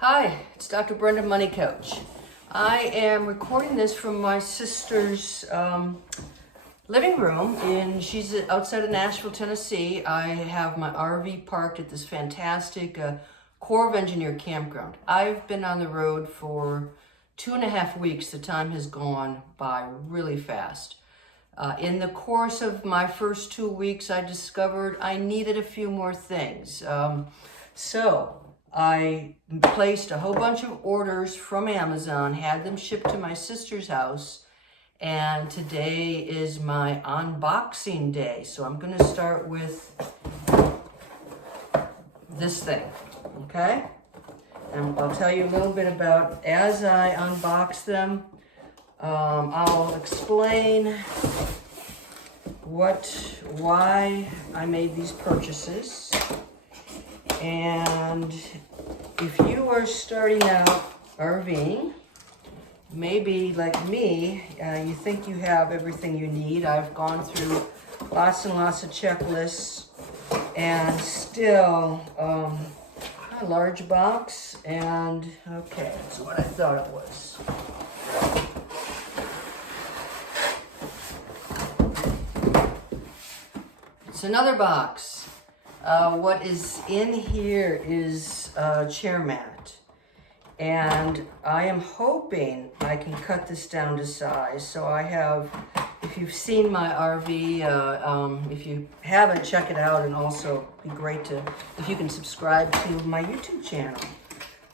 Hi, it's Dr. Brenda Money Coach. I am recording this from my sister's living room, and she's outside of Nashville, Tennessee. I have my RV parked at this fantastic Corps of Engineer campground. I've been on the road for 2.5 weeks. The time has gone by really fast. In the course of my first 2 weeks, I discovered I needed a few more things. So I placed a whole bunch of orders from Amazon, had them shipped to my sister's house, and today is my unboxing day. So I'm going to start with this thing, okay? And I'll tell you a little bit about, as I unbox them, I'll explain why I made these purchases. And if you are starting out RVing, maybe like me, you think you have everything you need. I've gone through lots and lots of checklists, and still a large box, and okay, that's what I thought it was. It's another box. What is in here is a chair mat, and I am hoping I can cut this down to size. So I have, if you've seen my RV, if you haven't, check it out, and also be great to, if you can subscribe to my YouTube channel.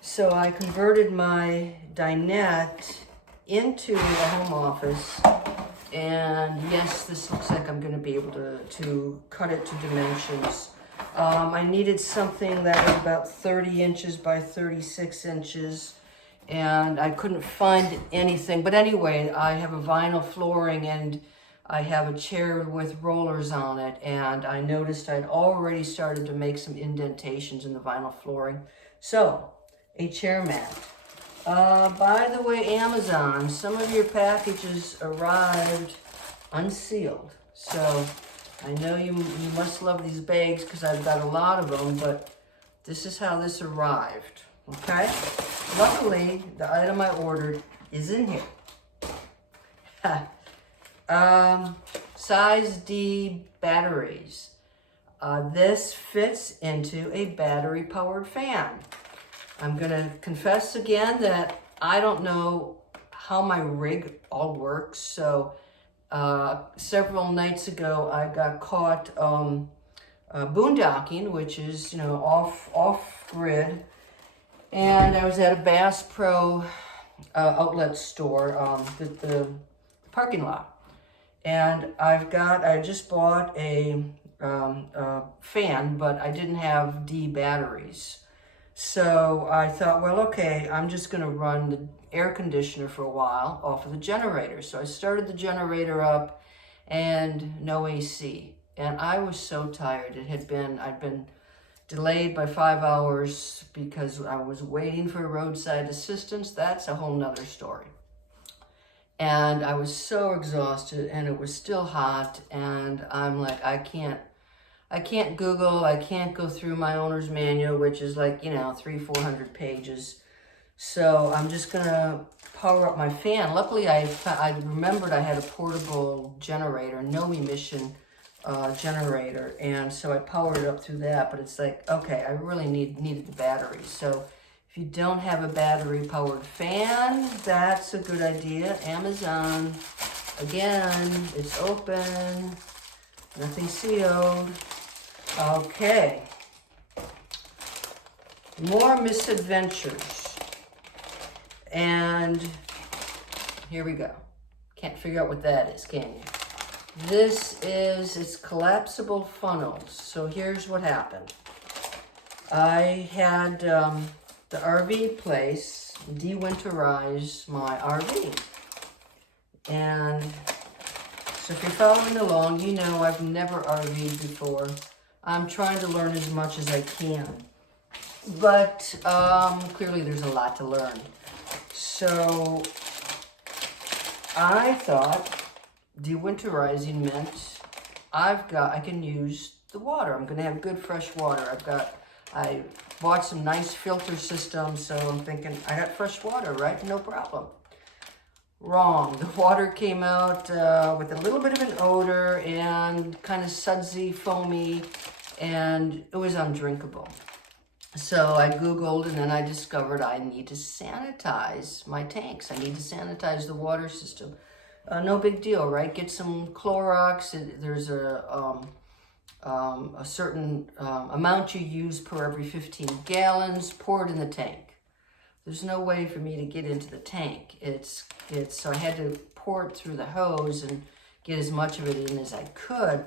So I converted my dinette into a home office, and yes, this looks like I'm going to be able to cut it to dimensions. I needed something that was about 30 inches by 36 inches, and I couldn't find anything. But anyway, I have a vinyl flooring, and I have a chair with rollers on it, and I noticed I'd already started to make some indentations in the vinyl flooring. So, a chair mat. By the way, Amazon, some of your packages arrived unsealed. So I know you must love these bags because I've got a lot of them, but this is how this arrived, okay? Luckily, the item I ordered is in here. Size D batteries. This fits into a battery-powered fan. I'm gonna confess again that I don't know how my rig all works, so several nights ago, I got caught boondocking, which is, you know, off grid, and I was at a Bass Pro outlet store, the parking lot, and I just bought a fan, but I didn't have D batteries. So I thought, well, okay, I'm just going to run the air conditioner for a while off of the generator. So I started the generator up, and no AC. And I was so tired. I'd been delayed by 5 hours because I was waiting for roadside assistance. That's a whole nother story. And I was so exhausted, and it was still hot, and I'm like, I can't Google, I can't go through my owner's manual, which is like, 300-400 pages. So I'm just gonna power up my fan. Luckily, I remembered I had a portable generator, no emission generator, and so I powered it up through that. But it's like, okay, I really needed the battery. So if you don't have a battery powered fan, that's a good idea. Amazon, again, it's open, nothing sealed. Okay, more misadventures, and here we go. Can't figure out what that is, can you? It's collapsible funnels. So here's what happened. I had the RV place de-winterize my RV, and so if you're following along, you know I've never RV'd before. I'm trying to learn as much as I can, but clearly there's a lot to learn. So I thought de-winterizing meant I can use the water. I'm gonna have good fresh water. I bought some nice filter systems, so I'm thinking, I got fresh water, right? No problem. Wrong. The water came out with a little bit of an odor and kind of sudsy, foamy, and it was undrinkable. So I Googled, and then I discovered I need to sanitize my tanks. I need to sanitize the water system. No big deal, right? Get some Clorox. There's a certain amount you use per every 15 gallons. Pour it in the tank. There's no way for me to get into the tank. So I had to pour it through the hose and get as much of it in as I could.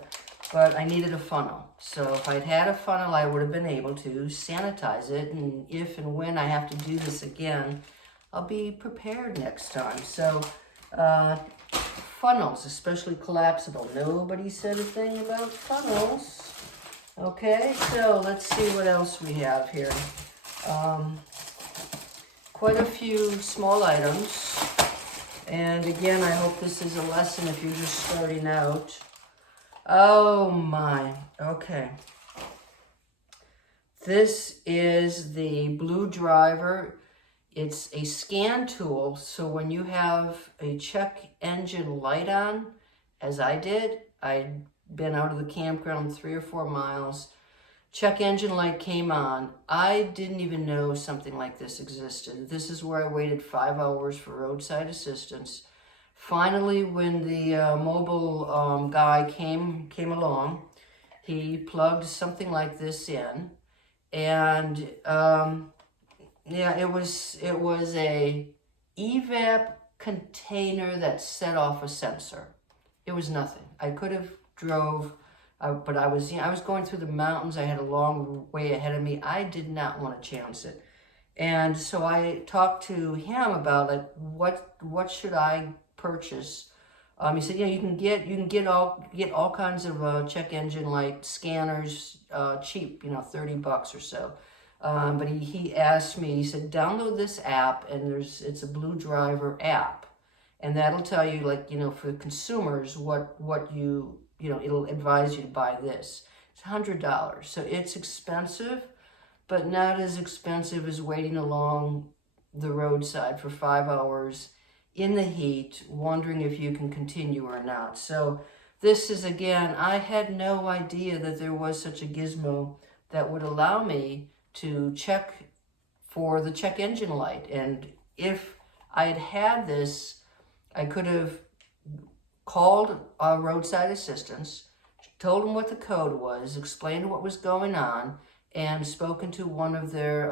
But I needed a funnel. So if I'd had a funnel, I would have been able to sanitize it. And if and when I have to do this again, I'll be prepared next time. So funnels, especially collapsible. Nobody said a thing about funnels. Okay, so let's see what else we have here. Quite a few small items. And again, I hope this is a lesson if you're just starting out. Oh my, okay. This is the Blue Driver. It's a scan tool, so when you have a check engine light on, as I did, I'd been out of the campground 3 or 4 miles, check engine light came on. I didn't even know something like this existed. This is where I waited 5 hours for roadside assistance. Finally, when the mobile guy came along, he plugged something like this in, and yeah, it was a evap container that set off a sensor. It was nothing. I could have drove, but I was going through the mountains. I had a long way ahead of me. I did not want to chance it, and so I talked to him about like what should I purchase. He said, you can get all kinds of check engine light scanners cheap, $30 or so. But he asked me, he said, download this app, and it's a Blue Driver app, and that'll tell you, like, for consumers what it'll advise you to buy this. It's $100, so it's expensive, but not as expensive as waiting along the roadside for 5 hours in the heat, wondering if you can continue or not. So this is, again, I had no idea that there was such a gizmo that would allow me to check for the check engine light. And if I had this, I could have called roadside assistance, told them what the code was, explained what was going on, and spoken to one of their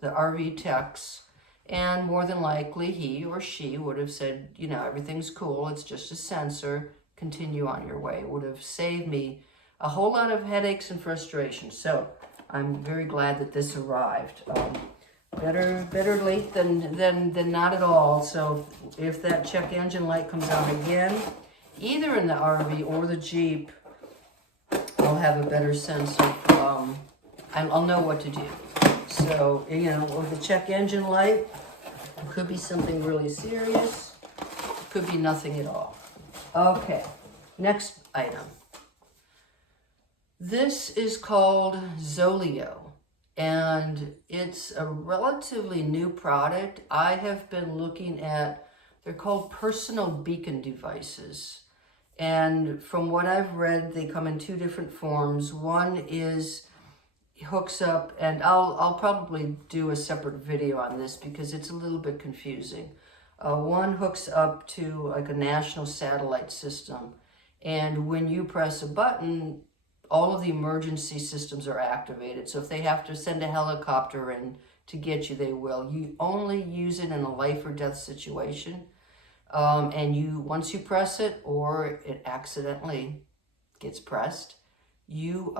the RV techs. And more than likely, he or she would have said, everything's cool, it's just a sensor, continue on your way. It would have saved me a whole lot of headaches and frustration. So I'm very glad that this arrived. Better late than not at all. So if that check engine light comes on again, either in the RV or the Jeep, I'll have a better sense of, I'll know what to do. So, with the check engine light, it could be something really serious, it could be nothing at all. Okay, next item. This is called Zoleo, and it's a relatively new product. I have been looking at, they're called personal beacon devices. And from what I've read, they come in 2 different forms. One is hooks up, and I'll probably do a separate video on this because it's a little bit confusing. One hooks up to like a national satellite system, and when you press a button, all of the emergency systems are activated. So if they have to send a helicopter in to get you, they will. You only use it in a life or death situation, and once you press it, or it accidentally gets pressed, you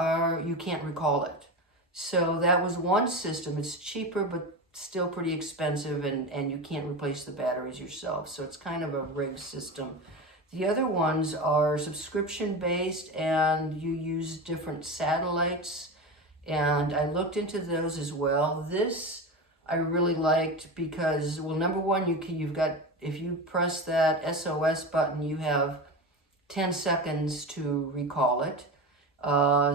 can't recall it. So that was one system. It's cheaper, but still pretty expensive, and you can't replace the batteries yourself. So it's kind of a rigged system. The other ones are subscription-based, and you use different satellites, and I looked into those as well. This I really liked because, well, number one, you've got, if you press that SOS button, you have 10 seconds to recall it.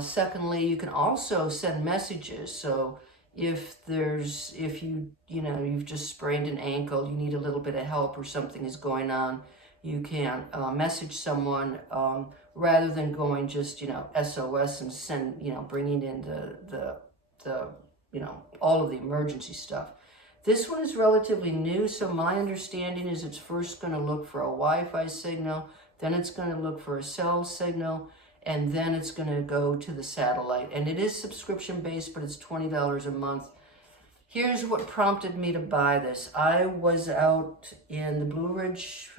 Secondly, you can also send messages. So if you've just sprained an ankle, you need a little bit of help or something is going on, you can message someone rather than going just, SOS and bringing in the all of the emergency stuff. This one is relatively new, so my understanding is it's first going to look for a Wi-Fi signal, then it's going to look for a cell signal, and then it's going to go to the satellite. And it is subscription-based, but it's $20 a month. Here's what prompted me to buy this. I was out in the Blue Ridge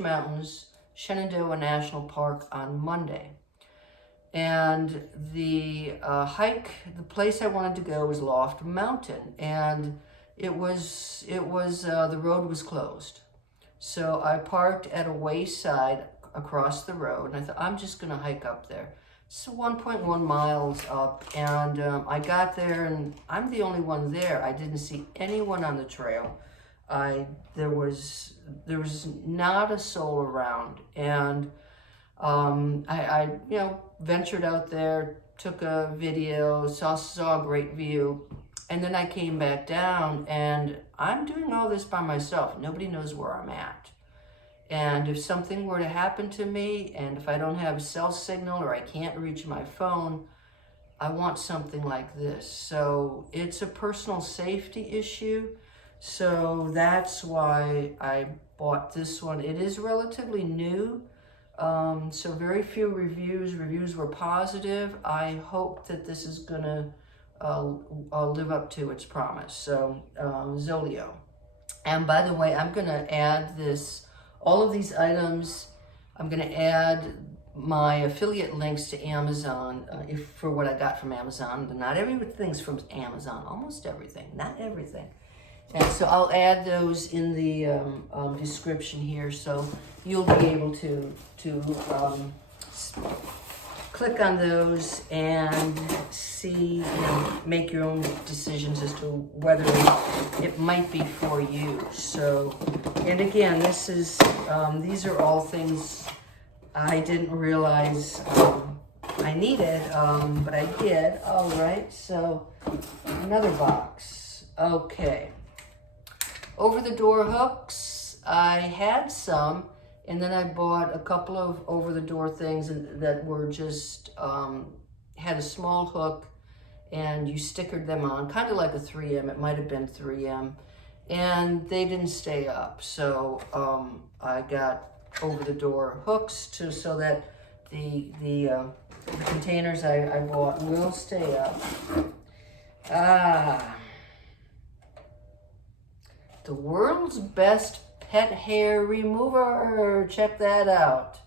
Mountains, Shenandoah National Park on Monday. And the place I wanted to go was Loft Mountain, and the road was closed. So I parked at a wayside across the road, and I thought, I'm just going to hike up there. It's 1.1 miles up, and I got there, and I'm the only one there. I didn't see anyone on the trail. There was not a soul around, and I ventured out there, took a video, saw a great view, and then I came back down, and I'm doing all this by myself. Nobody knows where I'm at. And if something were to happen to me, and if I don't have a cell signal or I can't reach my phone, I want something like this. So it's a personal safety issue. So that's why I bought this one. It is relatively new. So very few reviews. Reviews were positive. I hope that this is gonna live up to its promise. So Zoleo. And by the way, I'm gonna add all of these items. I'm gonna add my affiliate links to Amazon for what I got from Amazon. Not everything's from Amazon. Almost everything. Not everything. And so I'll add those in the description here, so you'll be able to click on those and see, make your own decisions as to whether it might be for you. So, and again, these are all things I didn't realize I needed, but I did. All right, so another box. Okay. Over-the-door hooks, I had some, and then I bought a couple of over-the-door things that were just, had a small hook, and you stickered them on, kind of like a 3M, it might have been 3M, and they didn't stay up. So I got over-the-door hooks so that the containers I bought will stay up. The world's best pet hair remover. Check that out.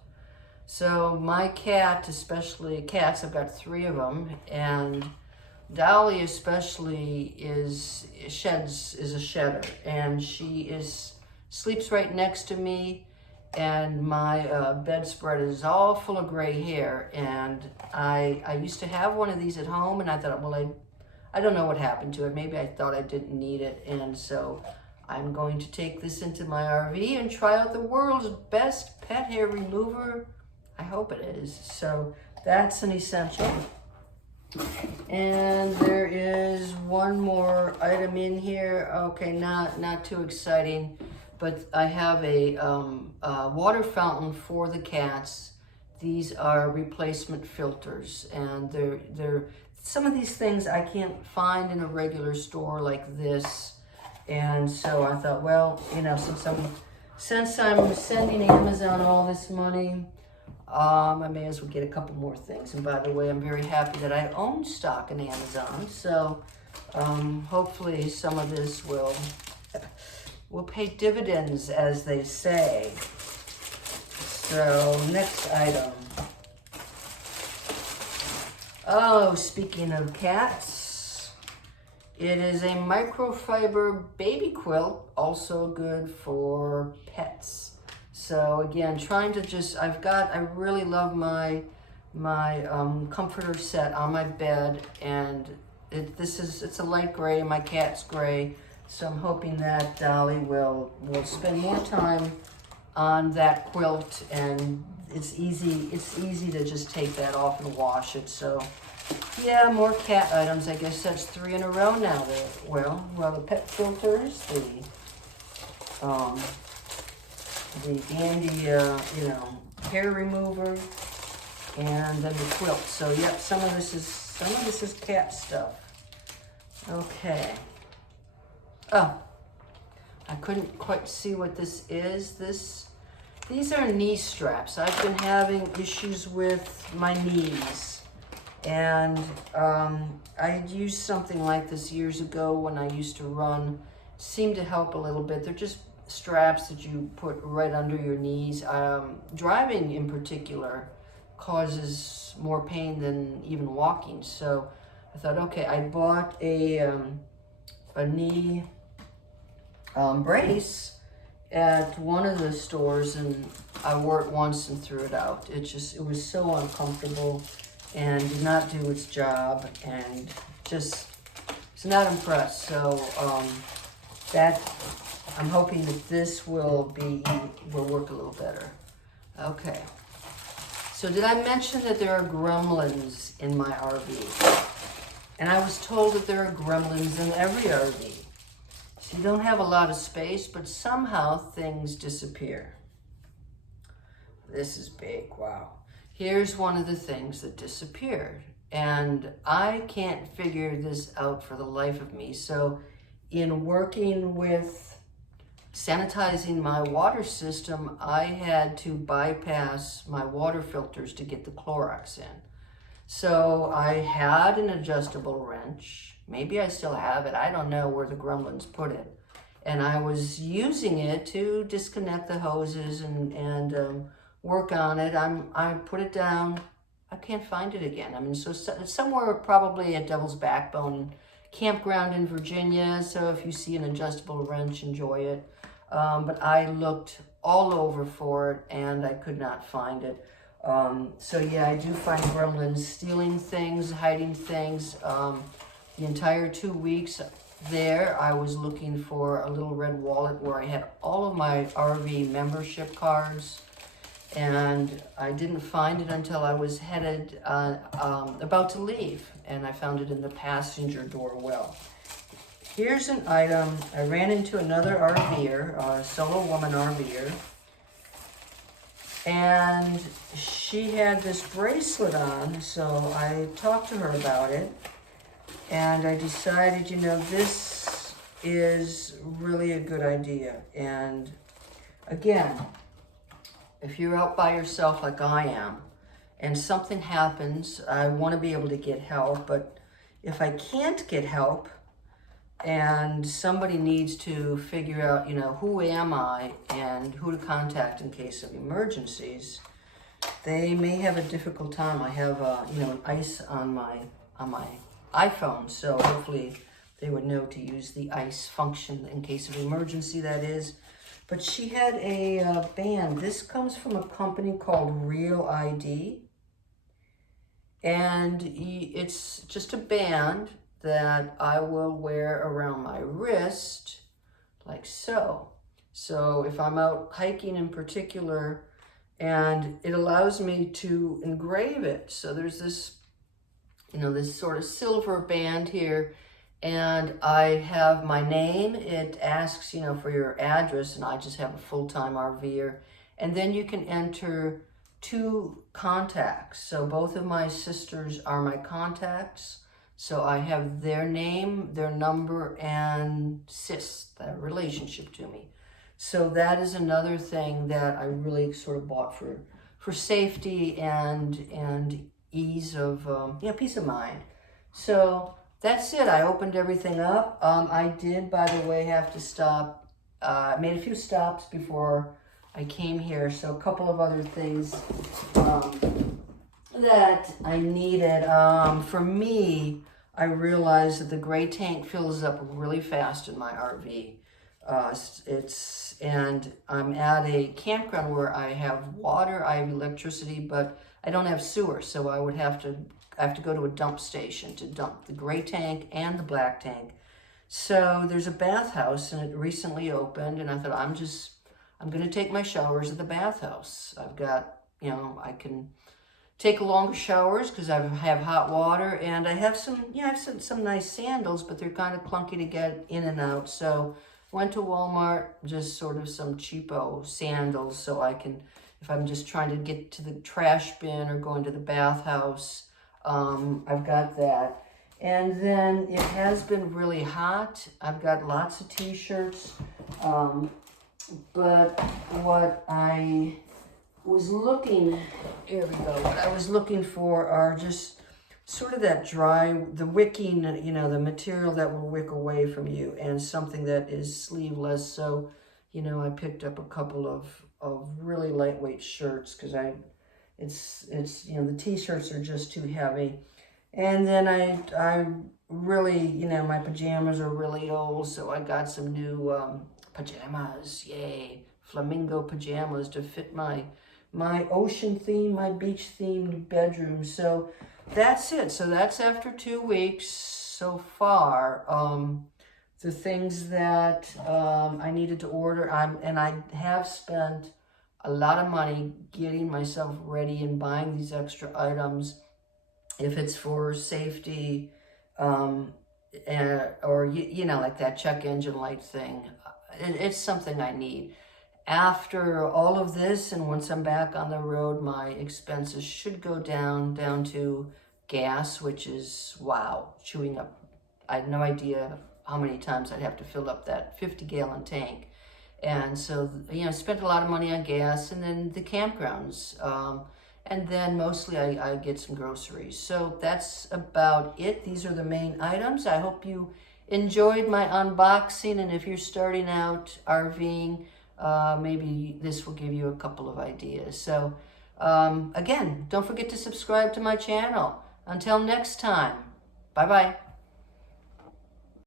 So my cat, especially cats, I've got 3 of them, and Dolly especially is a shedder, and she sleeps right next to me, and my bedspread is all full of gray hair. And I used to have one of these at home, and I thought, well, I don't know what happened to it. Maybe I thought I didn't need it, and so I'm going to take this into my RV and try out the world's best pet hair remover. I hope it is. So that's an essential. And there is one more item in here. Okay, not too exciting, but I have a water fountain for the cats. These are replacement filters, and they're some of these things I can't find in a regular store like this. And so I thought, well, since I'm sending Amazon all this money, I may as well get a couple more things. And by the way, I'm very happy that I own stock in Amazon. So hopefully some of this will pay dividends, as they say. So next item. Oh, speaking of cats, it is a microfiber baby quilt, also good for pets. So again, trying to I really love my comforter set on my bed, and it's a light gray, and my cat's gray. So I'm hoping that Dolly will spend more time on that quilt, and it's easy to just take that off and wash it. So Yeah, more cat items. I guess that's 3 in a row now. Well, the pet filters, the dandy, hair remover, and then the quilt. So, yep, some of this is cat stuff. Okay. Oh, I couldn't quite see what this is. These are knee straps. I've been having issues with my knees, and I had used something like this years ago when I used to run. Seemed to help a little bit. They're just straps that you put right under your knees. Driving in particular causes more pain than even walking. So I thought, okay, I bought a knee brace at one of the stores, and I wore it once and threw it out. It was so uncomfortable and did not do its job, and just was not impressed. So I'm hoping that this will work a little better. Okay. So did I mention that there are gremlins in my RV? And I was told that there are gremlins in every RV. So you don't have a lot of space, but somehow things disappear. This is big, wow. Here's one of the things that disappeared. And I can't figure this out for the life of me. So in working with sanitizing my water system, I had to bypass my water filters to get the Clorox in. So I had an adjustable wrench. Maybe I still have it. I don't know where the gremlins put it. And I was using it to disconnect the hoses and work on it. I put it down. I can't find it again. I mean, so it's somewhere probably at Devil's Backbone Campground in Virginia. So if you see an adjustable wrench, enjoy it. But I looked all over for it and I could not find it. So yeah, I do find gremlins stealing things, hiding things. The entire 2 weeks there, I was looking for a little red wallet where I had all of my RV membership cards, and I didn't find it until I was headed, about to leave, and I found it in the passenger door well. Here's an item. I ran into another RVer, a solo woman RVer, and she had this bracelet on, so I talked to her about it, and I decided, this is really a good idea. And again, if you're out by yourself like I am, and something happens, I want to be able to get help, but if I can't get help, and somebody needs to figure out, who am I and who to contact in case of emergencies, they may have a difficult time. I have, an ice on my iPhone, so hopefully they would know to use the ice function in case of emergency, that is. But she had a band. This comes from a company called Real ID, and it's just a band that I will wear around my wrist, like so. So if I'm out hiking in particular, and it allows me to engrave it. So there's this, this sort of silver band here, and I have my name. It asks, for your address, and I just have a full-time RVer. And then you can enter 2 contacts. So both of my sisters are my contacts. So I have their name, their number, and their relationship to me. So that is another thing that I really sort of bought for safety and ease of, peace of mind. So that's it. I opened everything up. I did, by the way, have to stop. I made a few stops before I came here. So a couple of other things that I needed. For me, I realized that the gray tank fills up really fast in my RV. And I'm at a campground where I have water, I have electricity, but I don't have sewer, so I have to go to a dump station to dump the gray tank and the black tank. So there's a bathhouse, and it recently opened, and I thought I'm going to take my showers at the bathhouse. I've got, I can take longer showers because I have hot water, and I have some, I have some nice sandals, but they're kind of clunky to get in and out. So went to Walmart, just sort of some cheapo sandals so I can, if I'm just trying to get to the trash bin or going to the bathhouse, I've got that. And then it has been really hot. I've got lots of t-shirts, but what I was looking, here we go, what I was looking for are just sort of that dry, the wicking, the material that will wick away from you, and something that is sleeveless. So, I picked up a couple of really lightweight shirts because it's the t-shirts are just too heavy. And then I really, my pajamas are really old, so I got some new pajamas, yay, flamingo pajamas to fit my ocean theme, my beach themed bedroom. So that's it. So that's after 2 weeks so far. The things that I needed to order, and I have spent a lot of money getting myself ready and buying these extra items. If it's for safety, or like that check engine light thing, it's something I need. After all of this, and once I'm back on the road, my expenses should go down to gas, which is, wow, chewing up. I had no idea how many times I'd have to fill up that 50-gallon tank. And so, I spent a lot of money on gas, and then the campgrounds. And then mostly I get some groceries. So that's about it. These are the main items. I hope you enjoyed my unboxing, and if you're starting out RVing, maybe this will give you a couple of ideas. So again, don't forget to subscribe to my channel. Until next time, bye-bye.